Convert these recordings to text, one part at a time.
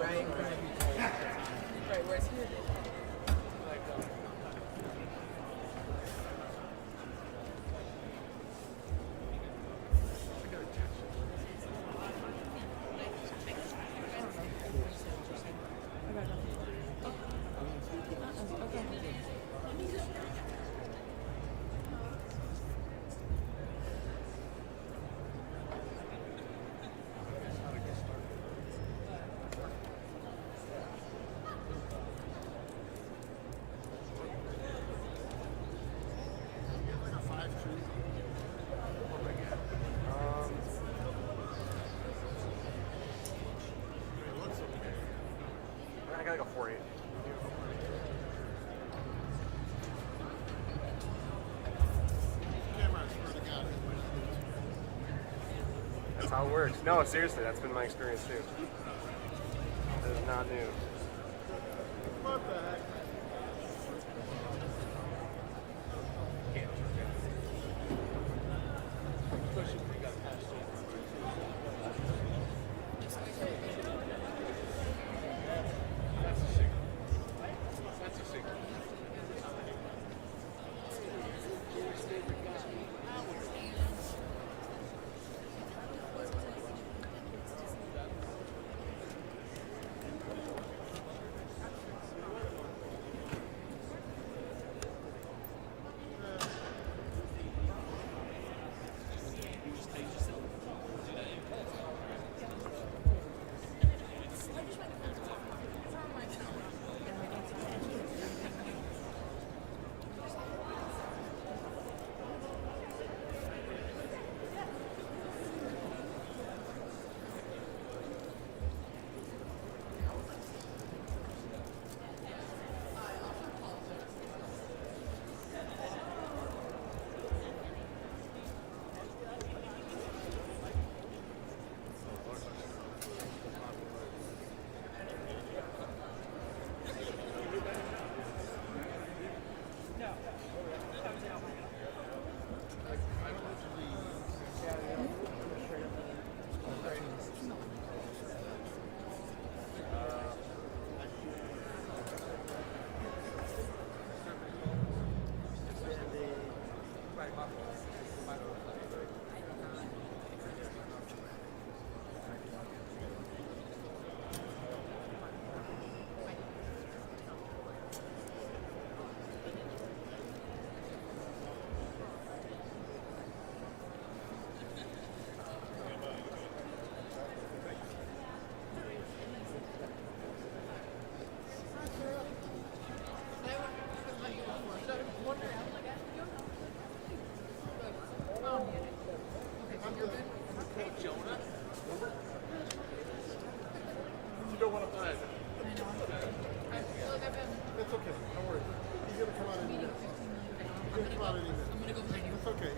right. Right, whereas here, I gotta go 4-8. That's how it works. No, seriously, that's been my experience too. That is not new. What the heck?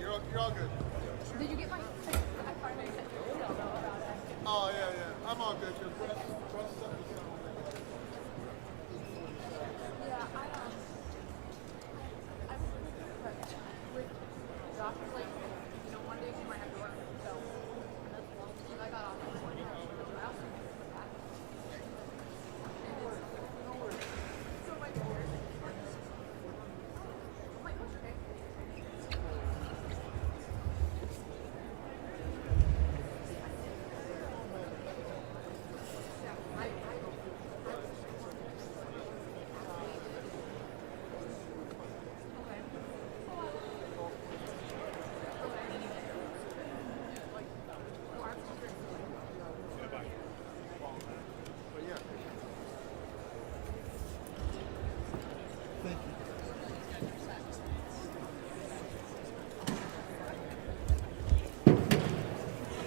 You're all good. Did you get my? I finally sent you. You don't know about it. Oh, yeah. I'm all good. Just press something. Yeah, I was with doctor's like, one day she might have to work, so I got off this morning. I also went back. So my daughter, I'm like, what's okay?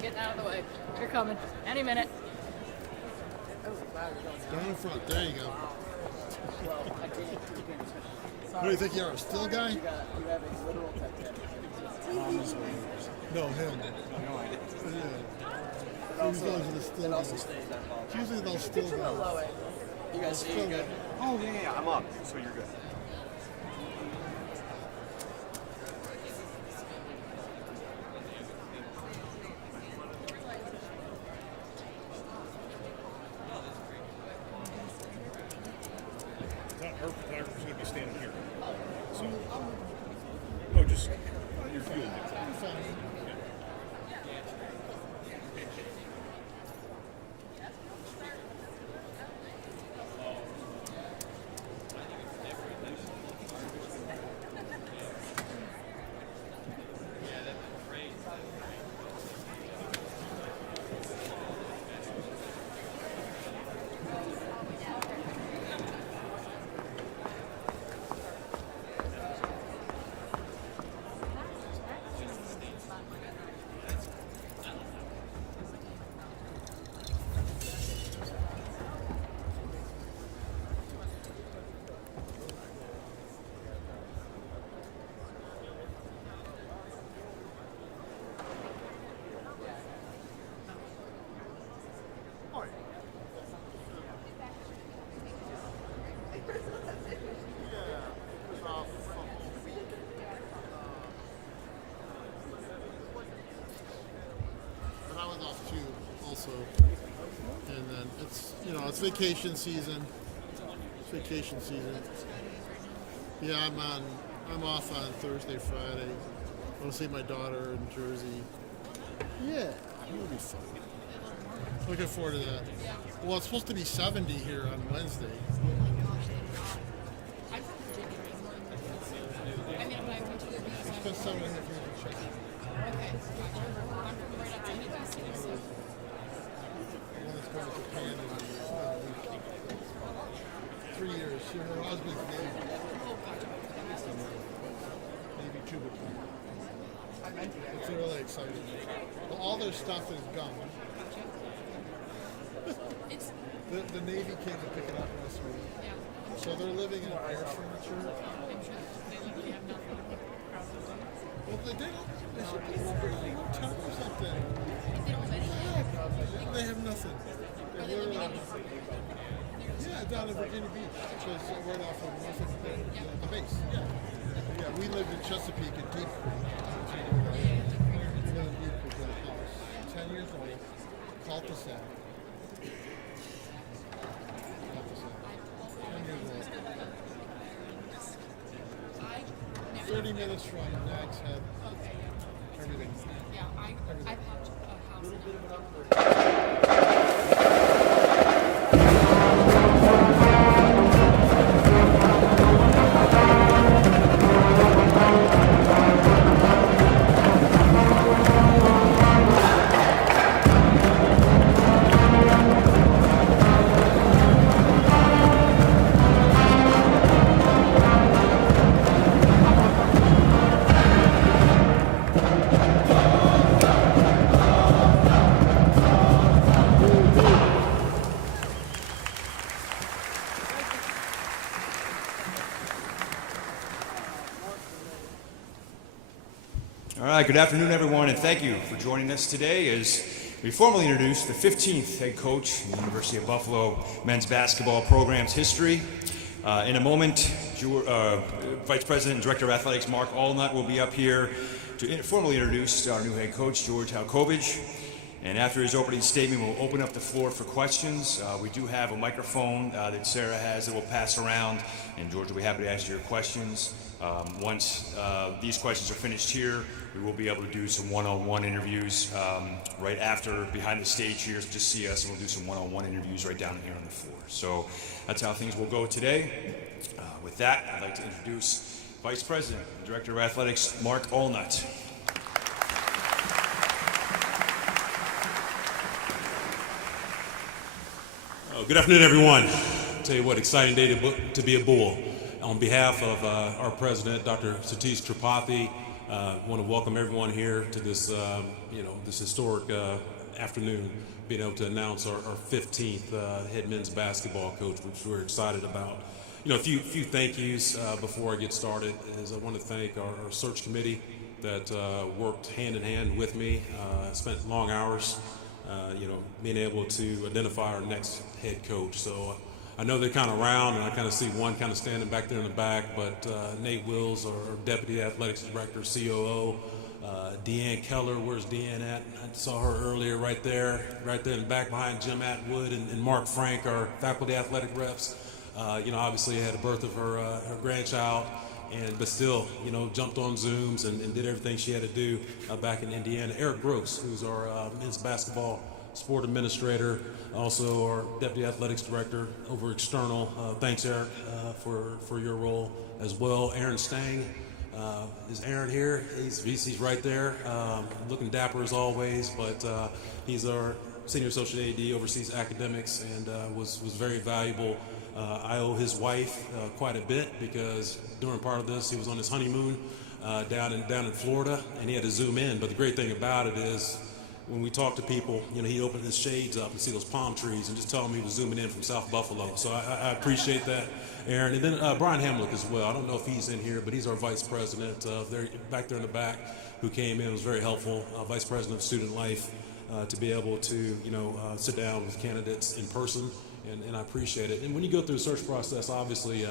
Getting out of the way. You're coming. Any minute. Go in front. There you go. What do you think you are, a still guy? You have a literal tattoo. No, him. No idea. Yeah. Usually those are the still It also guys. stays that ball. Usually those still guys. You guys see you good? Oh, yeah, I'm up, so you're good. just your fuel gets out. But I was off too, also. And then it's vacation season. It's vacation season. Yeah, I'm off on Thursday, Friday. I want to see my daughter in Jersey. Yeah, it'll be fun. Looking forward to that. Well, it's supposed to be 70 here on Wednesday. I'm from Virginia. I mean, when I went to the beach, It's been 70 here in Czech. okay. I'm from right outside of the city, so. I want to go to Japan in a week. 3 years. Her husband's Navy. Navy too, but it's really exciting. Well, all their stuff is gone. It's, The Navy came to pick it up last week. yeah, So they're living in air furniture. I'm sure they literally have nothing. Well, they should be over in a hotel or something. They don't have anything. They have nothing. They're literally, yeah, down in Virginia Beach, which is right off of the base. Yeah. Yeah, we lived in Chesapeake at Deep Creek. We lived in Deep Creek in a house. 10 years old, cul-de-sac. 30 minutes from Nag's Head. Everything. Yeah, I popped a house in All right, good afternoon, everyone, and thank you for joining us today as we formally introduce the 15th head coach in the University of Buffalo men's basketball program's history. In a moment, Vice President and Director of Athletics Mark Allnutt will be up here to formally introduce our new head coach, George Halkovich. And after his opening statement, we'll open up the floor for questions. We do have a microphone that Sarah has that we'll pass around, and George will be happy to answer your questions. Once these questions are finished here, we will be able to do some one-on-one interviews right after, behind the stage here. So just see us, and we'll do some one-on-one interviews right down here on the floor. So that's how things will go today. With that, I'd like to introduce Vice President and Director of Athletics, Mark Allnutt. Good afternoon, everyone. I'll tell you what, exciting day to be a Bull. On behalf of our president, Dr. Satish Tripathi, I want to welcome everyone here to this, this historic afternoon, being able to announce our 15th head men's basketball coach, which we're excited about. A few thank yous before I get started is I want to thank our search committee that worked hand in hand with me, spent long hours. Being able to identify our next head coach. So I know they're kind of round, and I kind of see one kind of standing back there in the back, but Nate Wills, our Deputy Athletics Director, COO, Deanne Keller, where's Deanne at? I saw her earlier right there in the back behind Jim Atwood, and Mark Frank, our Faculty Athletic Reps. Obviously had a birth of her grandchild. but still, jumped on Zooms and did everything she had to do back in Indiana. Eric Gross, who's our men's basketball sport administrator, also our deputy athletics director over external. Thanks, Eric, for your role as well. Aaron Stang, is Aaron here? He's right there, looking dapper as always, but he's our senior associate AD, oversees academics, and was very valuable. I owe his wife quite a bit because during part of this, he was on his honeymoon down in Florida, and he had to zoom in. But the great thing about it is, when we talk to people, he opened his shades up and see those palm trees and just tell them he was zooming in from South Buffalo. So I appreciate that, Aaron. And then Brian Hamlick as well. I don't know if he's in here, but he's our vice president back there in the back, who came in, was very helpful, vice president of student life, to be able to sit down with candidates in person, and I appreciate it. And when you go through the search process, obviously,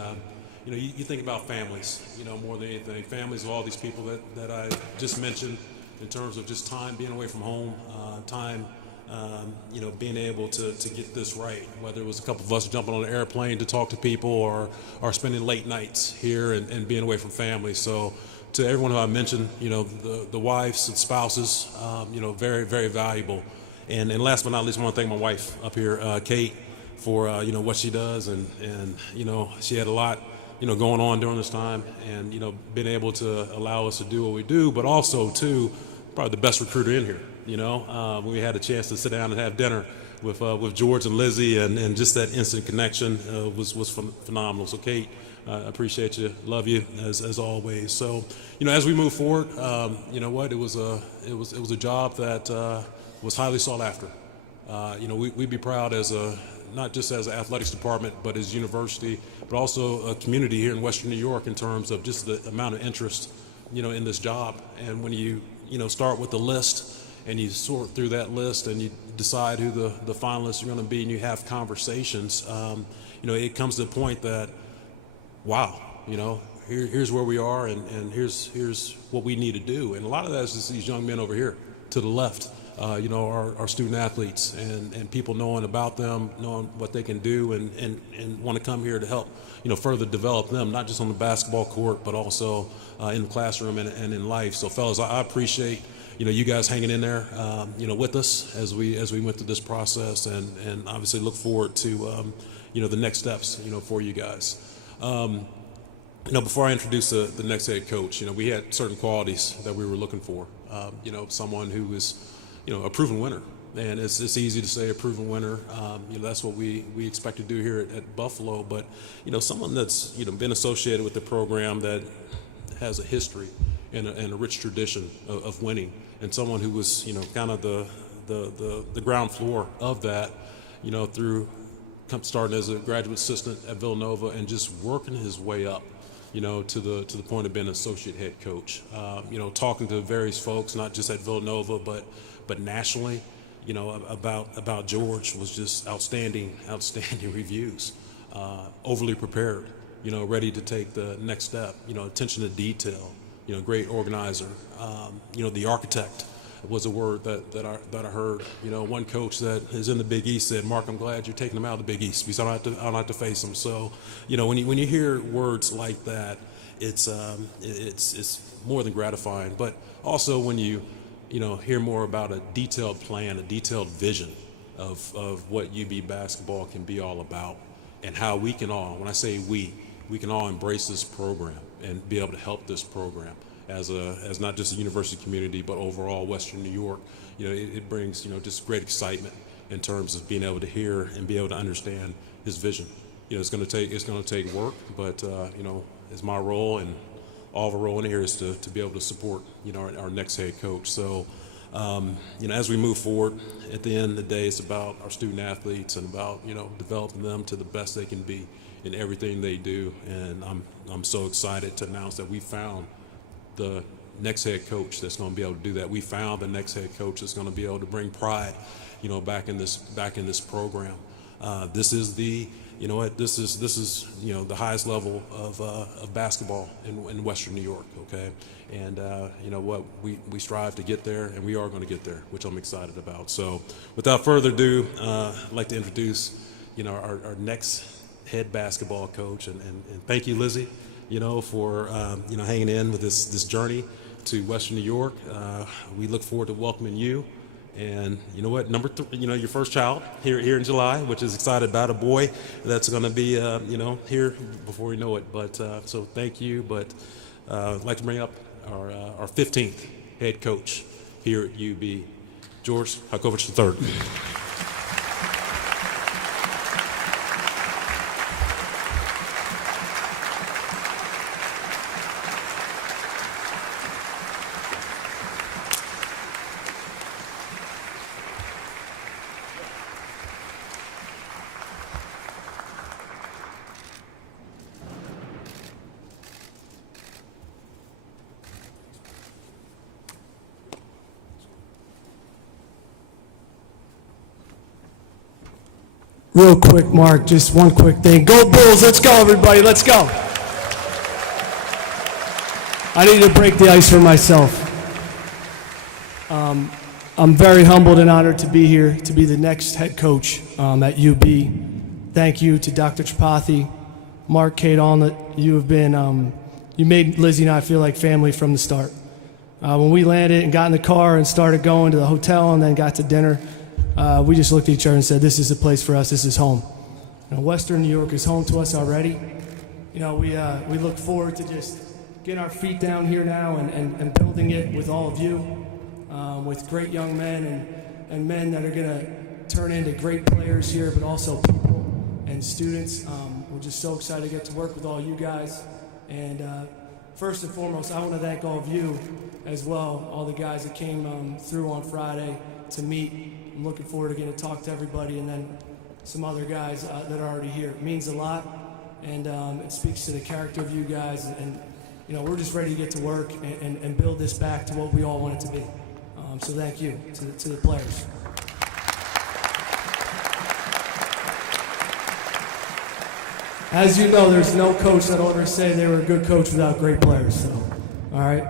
you think about families, more than anything. Families of all these people that I just mentioned, in terms of just time being away from home, time, being able to get this right, whether it was a couple of us jumping on an airplane to talk to people or spending late nights here and being away from family. So to everyone who I mentioned, the wives and spouses, very, very valuable. And last but not least, I want to thank my wife up here, Kate, for, what she does. And she had a lot, going on during this time, and, being able to allow us to do what we do, but also, too, probably the best recruiter in here. We had a chance to sit down and have dinner with George and Lizzie, and just that instant connection was phenomenal. So, Kate, I appreciate you, love you as always. So, as we move forward, it was a job that was highly sought after. We'd be proud not just as an athletics department, but as a university, but also a community here in Western New York in terms of just the amount of interest, in this job. And when you start with the list and you sort through that list and you decide who the finalists are going to be, and you have conversations, it comes to the point that, wow, here's where we are, and here's what we need to do. And a lot of that is just these young men over here to the left. Our student athletes and people knowing about them, knowing what they can do, and want to come here to help, further develop them, not just on the basketball court, but also in the classroom and in life. So, fellas, I appreciate, you guys hanging in there, with us as we went through this process, and obviously look forward to, the next steps, for you guys. Before I introduce the next head coach, we had certain qualities that we were looking for. Someone who is, a proven winner, and it's easy to say a proven winner. That's what we expect to do here at Buffalo. But someone that's been associated with the program, that has a history and a rich tradition of winning, and someone who was kind of the ground floor of that, through starting as a graduate assistant at Villanova and just working his way up, to the point of being an associate head coach. Talking to various folks, not just at Villanova, but nationally, about George was just outstanding reviews. Overly prepared, ready to take the next step. Attention to detail. Great organizer. The architect was a word that I heard. One coach that is in the Big East said, "Mark, I'm glad you're taking them out of the Big East because I don't have to face them." So, when you hear words like that, it's more than gratifying. But also when you hear more about a detailed plan, a detailed vision of what UB basketball can be all about, and how we can all, when I say we can all embrace this program and be able to help this program as not just a university community, but overall Western New York. It brings, just great excitement in terms of being able to hear and be able to understand his vision. It's going to take work, but it's my role, and all of our role in here is to be able to support, our next head coach. So, as we move forward, at the end of the day, it's about our student athletes and about, developing them to the best they can be in everything they do. And I'm so excited to announce that we found the next head coach that's going to be able to do that. We found the next head coach that's going to be able to bring pride, back in this program. This is the, this is the highest level of basketball in Western New York. Okay, and we strive to get there, and we are going to get there, which I'm excited about. So, without further ado, I'd like to introduce, our next head basketball coach, and thank you, Lizzie. for hanging in with this journey to Western New York. We look forward to welcoming you. And you know what? Number 3, your first child here in July, which is excited about, a boy that's going to be, here before we know it. But so thank you. But I'd like to bring up our 15th head coach here at UB, George Halkovich III. Real quick, Mark, just one quick thing. Go Bulls, let's go, everybody, let's go. I need to break the ice for myself. I'm very humbled and honored to be here, to be the next head coach at UB. Thank you to Dr. Tripathi, Mark, Kate, Allnutt. You have been, you made Lizzie and I feel like family from the start. When we landed and got in the car and started going to the hotel and then got to dinner, we just looked at each other and said, this is the place for us, this is home. Western New York is home to us already. We look forward to just getting our feet down here now and building it with all of you, with great young men and men that are gonna turn into great players here, but also people and students. We're just so excited to get to work with all you guys. And first and foremost, I wanna thank all of you as well, all the guys that came through on Friday to meet. I'm looking forward to getting to talk to everybody, and then some other guys that are already here. It means a lot, and it speaks to the character of you guys, and we're just ready to get to work and build this back to what we all want it to be. So thank you to the players. As you know, there's no coach that'll ever say they were a good coach without great players, so, all right?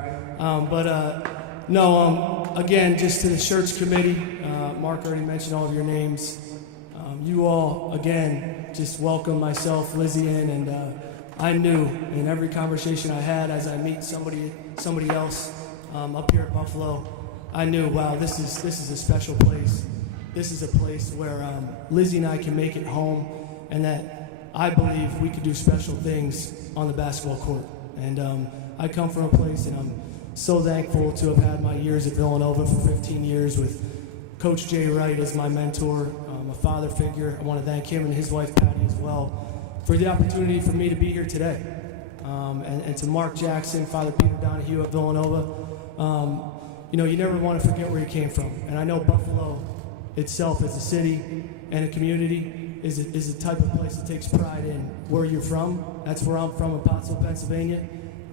Again, just to the Shirts Committee, Mark already mentioned all of your names. You all, again, just welcome myself, Lizzie in, and I knew in every conversation I had as I meet somebody else up here at Buffalo, I knew, wow, this is a special place. This is a place where Lizzie and I can make it home, and that I believe we could do special things on the basketball court. And I come from a place, and I'm so thankful to have had my years at Villanova for 15 years with Coach Jay Wright as my mentor, a father figure. I want to thank him and his wife Patty as well for the opportunity for me to be here today. And to Mark Jackson, Father Peter Donahue at Villanova. You never want to forget where you came from. And I know Buffalo itself as a city and a community is a type of place that takes pride in where you're from. That's where I'm from, in Pottsville, Pennsylvania.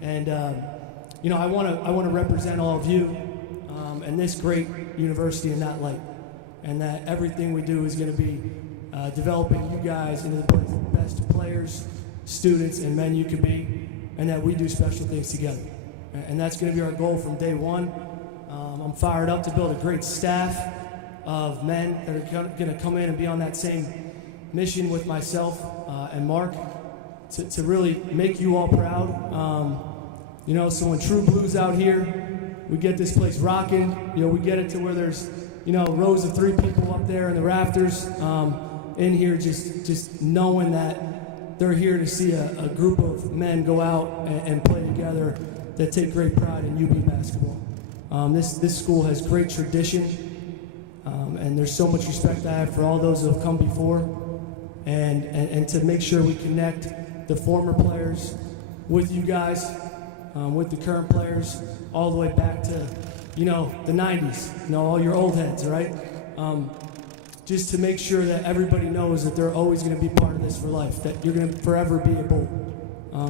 And I want to represent all of you and this great university in that light, and that everything we do is going to be developing you guys into the best players, students, and men you can be, and that we do special things together. And that's going to be our goal from day one. I'm fired up to build a great staff of men that are going to come in and be on that same mission with myself and Mark to really make you all proud. So when True Blue's out here, we get this place rocking. We get it to where there's, rows of 3 people up there in the rafters in here, just knowing that they're here to see a group of men go out and play together that take great pride in UB basketball. This school has great tradition, and there's so much respect I have for all those who have come before, and to make sure we connect the former players with you guys, with the current players, all the way back to, the 90s, all your old heads, right? Just to make sure that everybody knows that they're always going to be part of this for life, that you're going to forever be a Bull.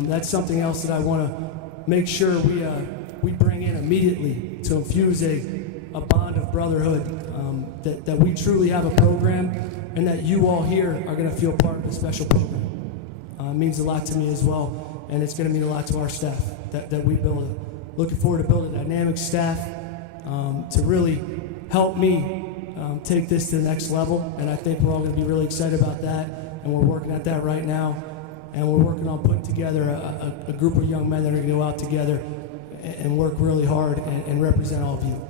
That's something else that I want to make sure we bring in immediately to infuse a bond of brotherhood, that we truly have a program, and that you all here are going to feel part of a special program. It means a lot to me as well, and it's going to mean a lot to our staff that we build. Looking forward to building a dynamic staff to really help me take this to the next level, and I think we're all going to be really excited about that, and we're working at that right now. and we're working on putting together a group of young men that are going to go out together and work really hard and represent all of you.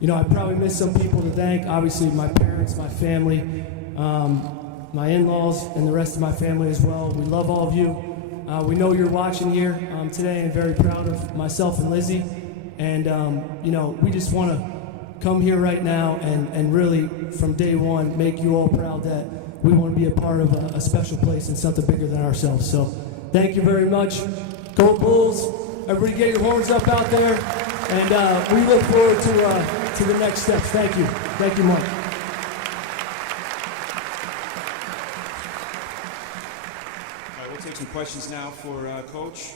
You know, I probably missed some people to thank. Obviously, my parents, my family, my in-laws, and the rest of my family as well. We love all of you. We know you're watching here today, and very proud of myself and Lizzie. And, you know, we just want to come here right now and really, from day one, make you all proud that we want to be a part of a special place and something bigger than ourselves. So thank you very much. Go Bulls. Everybody get your horns up out there. And we look forward to the next steps. Thank you. Thank you, Mike. All right, we'll take some questions now for Coach.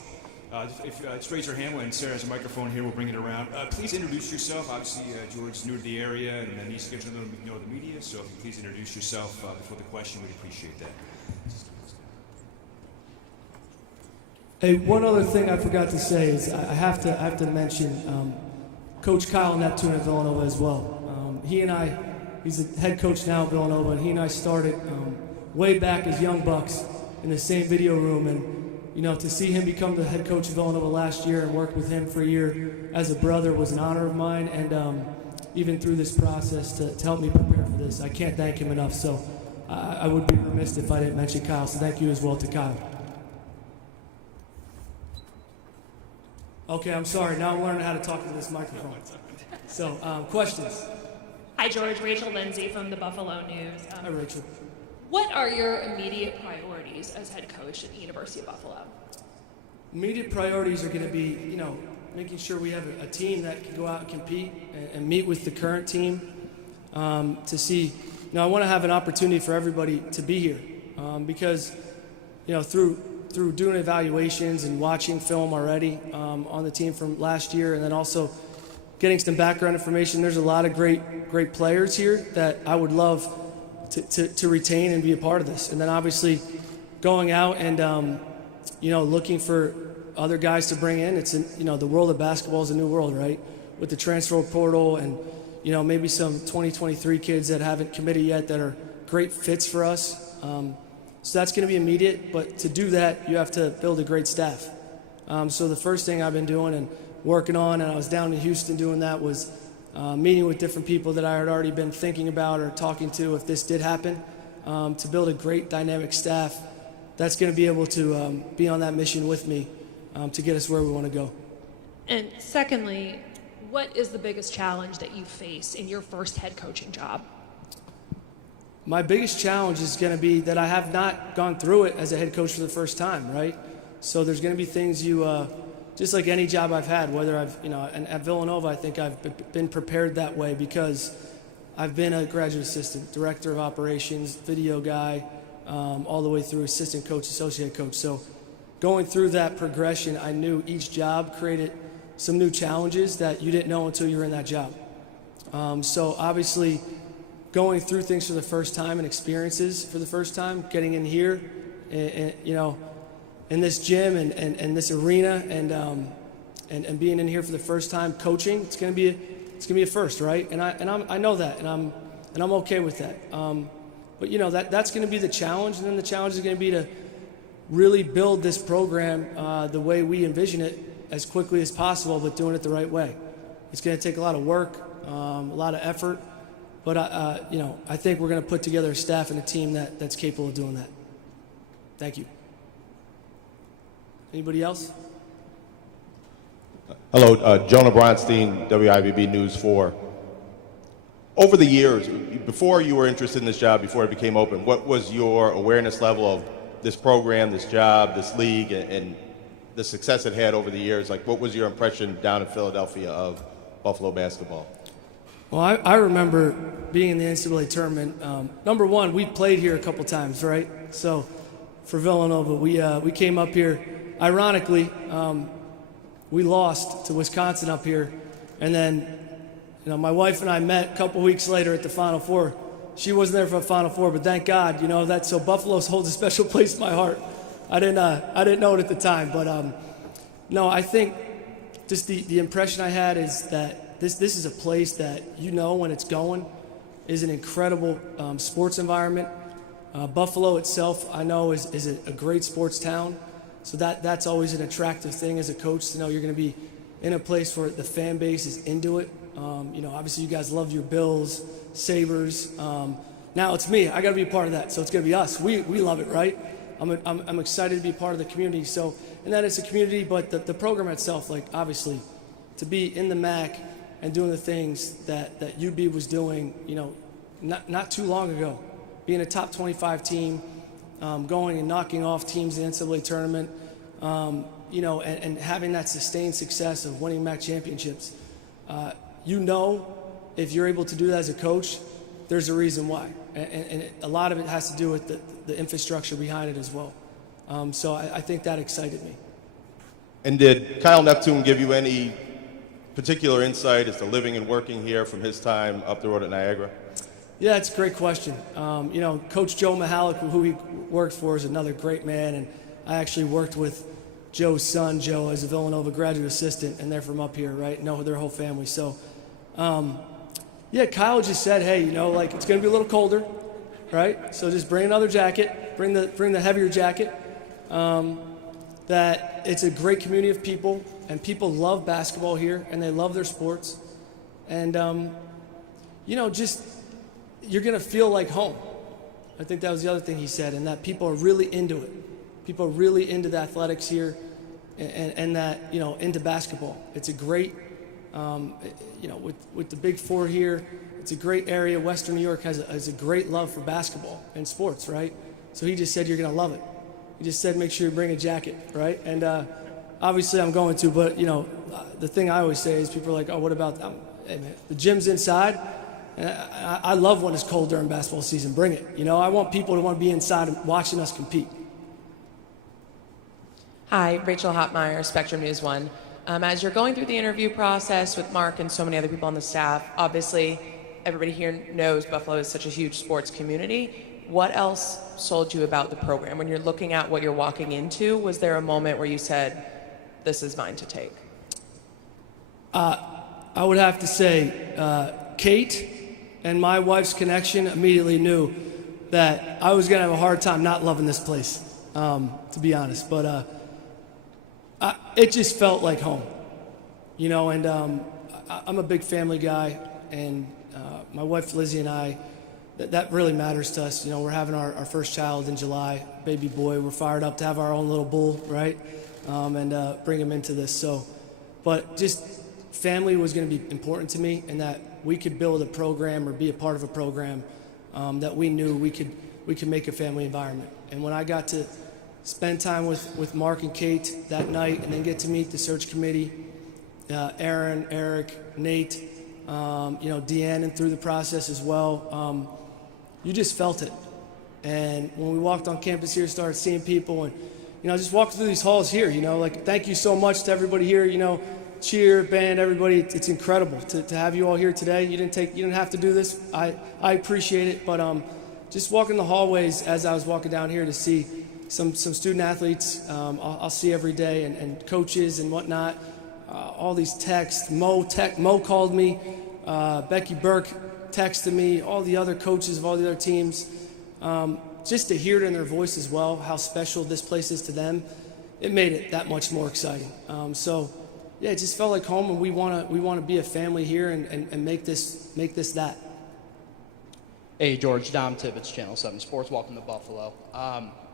Just raise your hand when Sarah has a microphone here. We'll bring it around. Please introduce yourself. Obviously, George's new to the area and needs to get to know the media. So if you please introduce yourself before the question, we'd appreciate that. Hey, one other thing I forgot to say is I have to mention Coach Kyle Neptune at Villanova as well. He and I, he's the head coach now at Villanova, and he and I started way back as young bucks in the same video room. And you know, to see him become the head coach of Villanova last year and work with him for a year as a brother was an honor of mine. And even through this process to help me prepare for this, I can't thank him enough. So I would be remiss if I didn't mention Kyle. So thank you as well to Kyle. Okay, I'm sorry. Now I'm learning how to talk into this microphone. So, questions? Hi, George. Rachel Lindsay from the Buffalo News. Hi, Rachel. What are your immediate priorities as head coach at the University of Buffalo? Immediate priorities are going to be, you know, making sure we have a team that can go out and compete and meet with the current team to see. You know, I want to have an opportunity for everybody to be here because, you know, through doing evaluations and watching film already on the team from last year, and then also getting some background information, there's a lot of great players here that I would love to retain and be a part of this. And then obviously going out and you know, looking for other guys to bring in. It's you know, the world of basketball is a new world, right? With the transfer portal and, you know, maybe some 2023 kids that haven't committed yet that are great fits for us. So that's going to be immediate, but to do that, you have to build a great staff. So the first thing I've been doing and working on, and I was down in Houston doing that, was meeting with different people that I had already been thinking about or talking to if this did happen, to build a great dynamic staff that's going to be able to be on that mission with me to get us where we want to go. And secondly, what is the biggest challenge that you face in your first head coaching job? My biggest challenge is going to be that I have not gone through it as a head coach for the first time, right? So there's going to be things you, just like any job I've had, whether I've, you know, and at Villanova, I think I've been prepared that way because I've been a graduate assistant, director of operations, video guy, all the way through assistant coach, associate coach. So going through that progression, I knew each job created some new challenges that you didn't know until you were in that job. So obviously, going through things for the first time and experiences for the first time, getting in here, and you know, in this gym and this arena, and being in here for the first time, coaching, it's gonna be a first, right? And I know that, and I'm okay with that. But you know, that's gonna be the challenge, and then the challenge is gonna be to really build this program the way we envision it as quickly as possible, but doing it the right way. It's gonna take a lot of work, a lot of effort. But, you know, I think we're going to put together a staff and a team that's capable of doing that. Thank you. Anybody else? Hello, Jonah Bronstein, WIBB News 4. Over the years, before you were interested in this job, before it became open, what was your awareness level of this program, this job, this league, and the success it had over the years? Like, what was your impression down in Philadelphia of Buffalo basketball? Well, I remember being in the NCAA tournament. Number one, we played here a couple times, right? So for Villanova, we came up here. Ironically, we lost to Wisconsin up here. And then, you know, my wife and I met a couple weeks later at the Final Four. She wasn't there for the Final Four, but thank God, you know, so Buffalo holds a special place in my heart. I didn't know it at the time, but no, I think just the impression I had is that this is a place that, you know, when it's going, is an incredible sports environment. Buffalo itself, I know, is a great sports town, so that's always an attractive thing as a coach to know you're going to be in a place where the fan base is into it. Obviously you guys love your Bills, Sabres. Now it's me. I got to be a part of that, so it's going to be us. We love it, right? I'm excited to be part of the community. So, and that it's a community, but the program itself, like obviously, to be in the MAC and doing the things that UB was doing, not too long ago, being a top 25 team, going and knocking off teams in the NCAA tournament, and having that sustained success of winning MAC championships. If you're able to do that as a coach, there's a reason why. And a lot of it has to do with the infrastructure behind it as well. So I think that excited me. And did Kyle Neptune give you any particular insight as to living and working here from his time up the road at Niagara? Yeah, it's a great question. Coach Joe Mihalik, who he worked for, is another great man. And I actually worked with Joe's son, Joe, as a Villanova graduate assistant, and they're from up here, right? Know their whole family. So, Kyle just said, hey, it's going to be a little colder, right? So just bring another jacket, bring the heavier jacket. That it's a great community of people, and people love basketball here, and they love their sports. And, you're going to feel like home. I think that was the other thing he said, and that people are really into it. People are really into the athletics here and that, into basketball. It's a great, with the Big Four here, it's a great area. Western New York has a great love for basketball and sports, right? So he just said, you're going to love it. He just said, make sure you bring a jacket, right? And obviously I'm going to, but, the thing I always say is people are like, oh, what about them? Hey, man, the gym's inside. I love when it's cold during basketball season. Bring it. I want people to want to be inside watching us compete. Hi, Rachel Hotmeyer, Spectrum News 1. As you're going through the interview process with Mark and so many other people on the staff, obviously everybody here knows Buffalo is such a huge sports community. What else sold you about the program? When you're looking at what you're walking into, was there a moment where you said, this is mine to take? I would have to say Kate and my wife's connection immediately knew that I was going to have a hard time not loving this place, to be honest. But it just felt like home, and I'm a big family guy, and my wife Lizzie and I, that really matters to us. We're having our first child in July, baby boy. We're fired up to have our own little bull, right, and bring him into this. But just family was going to be important to me, and that we could build a program or be a part of a program that we knew we could make a family environment. And when I got to spend time with Mark and Kate that night, and then get to meet the search committee, Aaron, Eric, Nate, Deanne, and through the process as well, you just felt it. And when we walked on campus here, started seeing people, and just walked through these halls here, thank you so much to everybody here, cheer, band, everybody. It's incredible to have you all here today. You didn't have to do this. I appreciate it, but just walking the hallways as I was walking down here to see some student athletes I'll see every day, and coaches and whatnot. All these texts. Mo called me. Becky Burke texted me. All the other coaches of all the other teams. Just to hear it in their voice as well, how special this place is to them, it made it that much more exciting. Yeah, it just felt like home, and we want to be a family here and make this that. Hey, George, Dom Tibbetts, Channel 7 Sports. Welcome to Buffalo.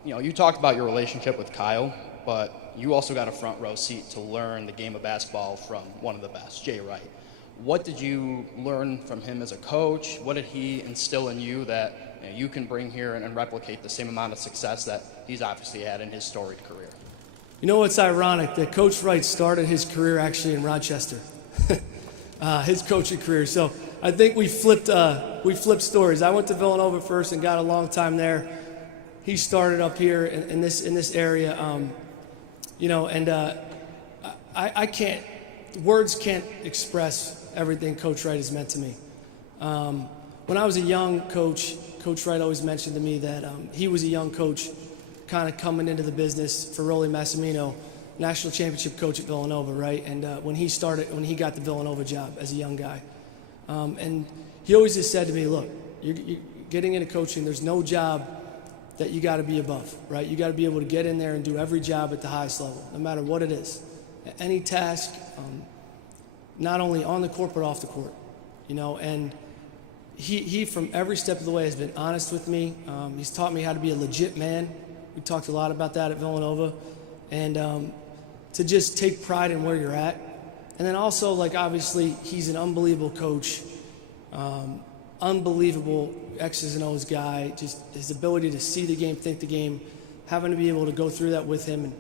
You talked about your relationship with Kyle, but you also got a front row seat to learn the game of basketball from one of the best, Jay Wright. What did you learn from him as a coach? What did he instill in you that you can bring here and replicate the same amount of success that he's obviously had in his storied career? It's ironic that Coach Wright started his career actually in Rochester, his coaching career. So I think we flipped stories. I went to Villanova first and got a long time there. He started up here in this area, words can't express everything Coach Wright has meant to me. When I was a young coach, Coach Wright always mentioned to me that he was a young coach kind of coming into the business for Rolly Massimino, national championship coach at Villanova, right? And when he got the Villanova job as a young guy. And he always just said to me, look, you're getting into coaching, there's no job that you got to be above, right? You got to be able to get in there and do every job at the highest level, no matter what it is. Any task, not only on the court but off the court, you know. And he from every step of the way has been honest with me. He's taught me how to be a legit man. We talked a lot about that at Villanova, and to just take pride in where you're at. And then also, like, obviously, he's an unbelievable coach, unbelievable X's and O's guy. Just his ability to see the game, think the game, having to be able to go through that with him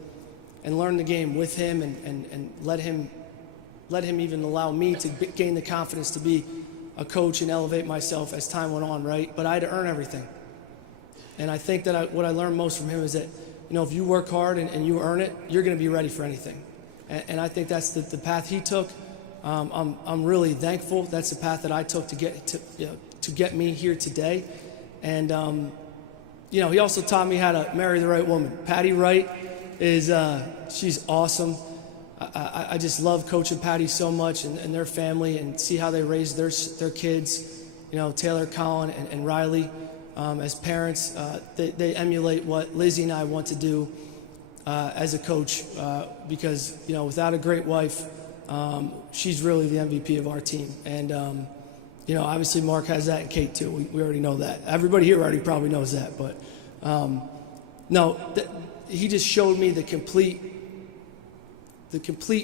and learn the game with him, and let him even allow me to gain the confidence to be a coach and elevate myself as time went on, right? But I had to earn everything. And I think that what I learned most from him is that, you know, if you work hard and you earn it, you're going to be ready for anything. And I think that's the path he took. I'm really thankful. That's the path that I took to get me here today. And you know, he also taught me how to marry the right woman. Patty Wright is she's awesome. I just love coaching Patty so much, and their family, and see how they raise their kids. You know, Taylor, Colin, and Riley. As parents, they emulate what Lizzie and I want to do as a coach, because, you know, without a great wife, she's really the MVP of our team. And, you know, obviously Mark has that, and Kate too. We already know that. Everybody here already probably knows that. But, he just showed me the complete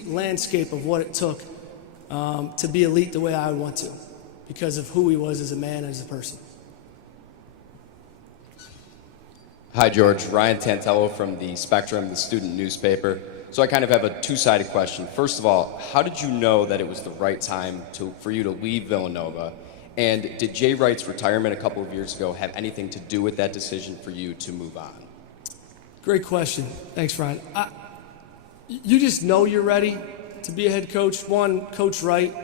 landscape of what it took to be elite the way I would want to, because of who he was as a man and as a person. Hi, George. Ryan Tantello from the Spectrum, the student newspaper. So I kind of have a two-sided question. First of all, how did you know that it was the right time for you to leave Villanova? And did Jay Wright's retirement a couple of years ago have anything to do with that decision for you to move on? Great question. Thanks, Ryan. You just know you're ready to be a head coach. One, Coach Wright,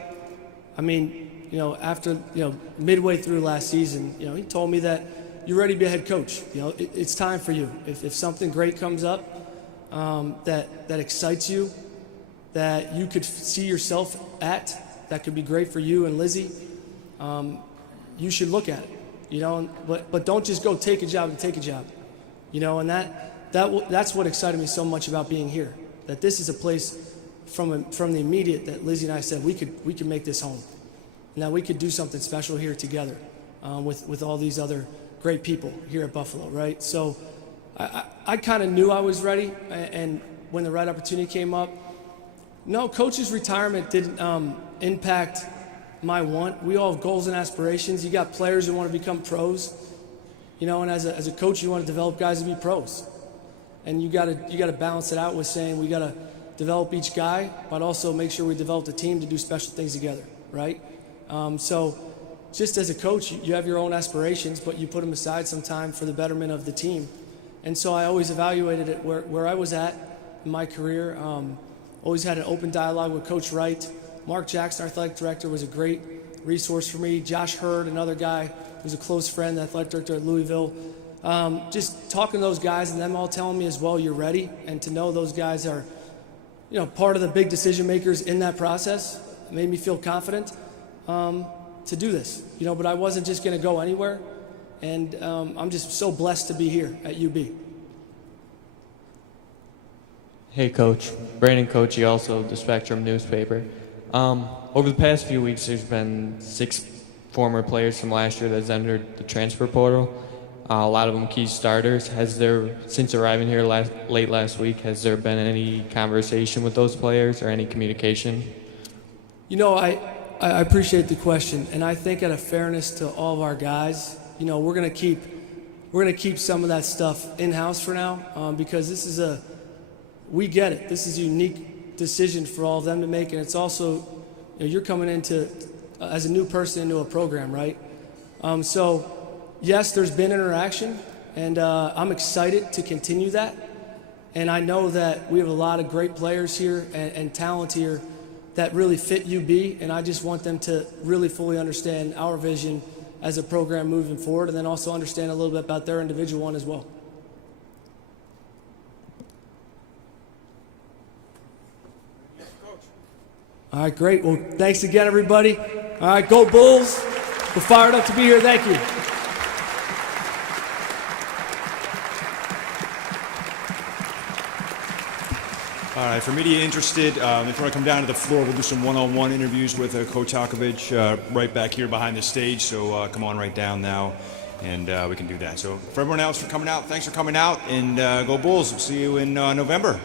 I mean, you know, after, you know, midway through last season, you know, he told me that you're ready to be a head coach. You know, it's time for you. If something great comes up that excites you, that you could see yourself at, that could be great for you and Lizzie, you should look at it. You know, but don't just go take a job and take a job. You know, and that's what excited me so much about being here. That this is a place from the immediate that Lizzie and I said we could make this home, and that we could do something special here together with all these other great people here at Buffalo, right? So I kind of knew I was ready, and when the right opportunity came up, no, coach's retirement didn't impact my want. We all have goals and aspirations. You got players who want to become pros, you know, and as a coach, you want to develop guys to be pros, and you got to balance it out with saying we got to develop each guy, but also make sure we develop the team to do special things together, right? So just as a coach, you have your own aspirations, but you put them aside sometime for the betterment of the team. And so I always evaluated it where I was at in my career. Always had an open dialogue with Coach Wright. Mark Jackson, our athletic director, was a great resource for me. Josh Hurd, another guy who's a close friend, the athletic director at Louisville. Just talking to those guys and them all telling me as well, you're ready. And to know those guys are, you know, part of the big decision makers in that process made me feel confident to do this, you know, but I wasn't just going to go anywhere, and I'm just so blessed to be here at UB. Hey, Coach. Brandon Kochi, also the Spectrum newspaper. Over the past few weeks, there's been 6 former players from last year that's entered the transfer portal. A lot of them key starters. Since arriving here late last week, has there been any conversation with those players or any communication? You know, I appreciate the question, and I think out of fairness to all of our guys, you know, we're gonna keep some of that stuff in-house for now, because we get it. This is a unique decision for all of them to make, and it's also, you know, you're coming into as a new person into a program, right? So yes, there's been interaction, and I'm excited to continue that. And I know that we have a lot of great players here and talent here that really fit UB, and I just want them to really fully understand our vision as a program moving forward, and then also understand a little bit about their individual one as well. All right, great. Well, thanks again, everybody. All right, go Bulls. We're fired up to be here. Thank you. All right, for media interested, if you want to come down to the floor, we'll do some one-on-one interviews with Coach Halkovich right back here behind the stage. So come on right down now, and we can do that. So for everyone else for coming out, thanks for coming out, and go Bulls. We'll see you in November.